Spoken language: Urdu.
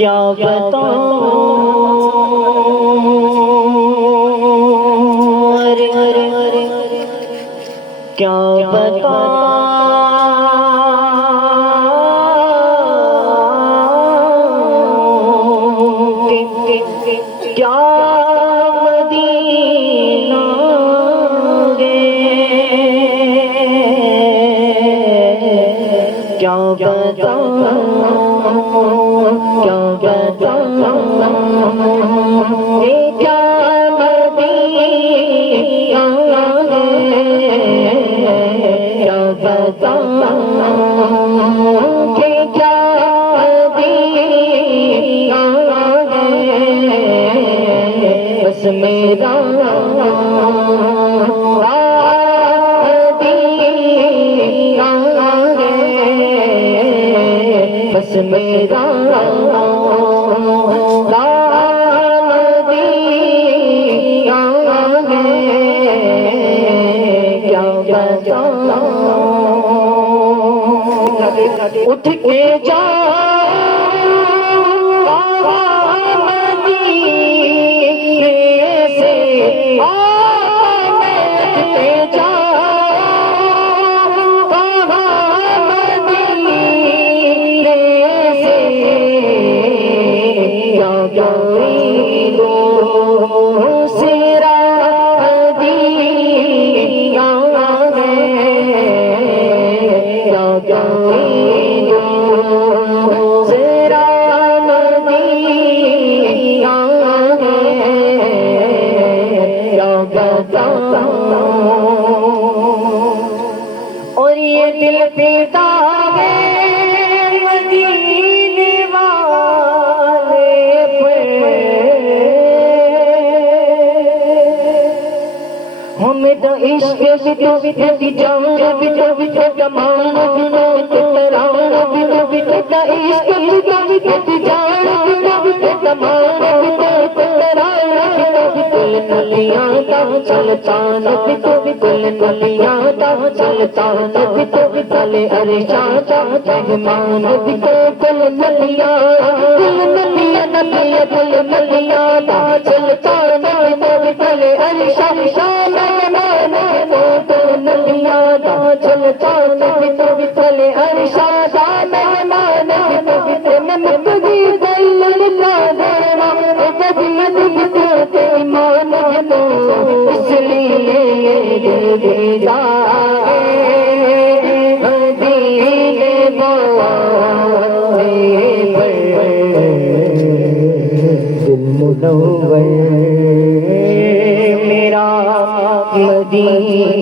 کیا بتاؤں کیا بتاؤں کیا مدینہ گے کیا بتاؤں کیا بتاؤں کیا مدینہ کیا بتاؤں کہ کیا مدینہ بس میرا بس میرا کیا بتاؤں اٹھ کے جا اور یہ دل پیتا ہے مدینے والے پر ہمیں تو عشق بھی تو جان بھی تو کمان بھی تو تران بھی تو عشق بھی تو جان بھی تو کمان بھی تو تران بھی کل نلیاں دا چلتان بھی تو کل نلیاں دا چلتان بھی تو تلے عرشاں دا مہمان بھی تو کل نلیاں نلیاں کل نلیاں دا چلتان بھی تو تلے عرشاں مہمان بھی تو نلیاں دا چلتان بھی تو تلے عرشاں دا مہمان بھی تو نمک دی دل لا دینا ایمان بنو اس لیے دل مدینے والے پر دل منور میرا مدینہ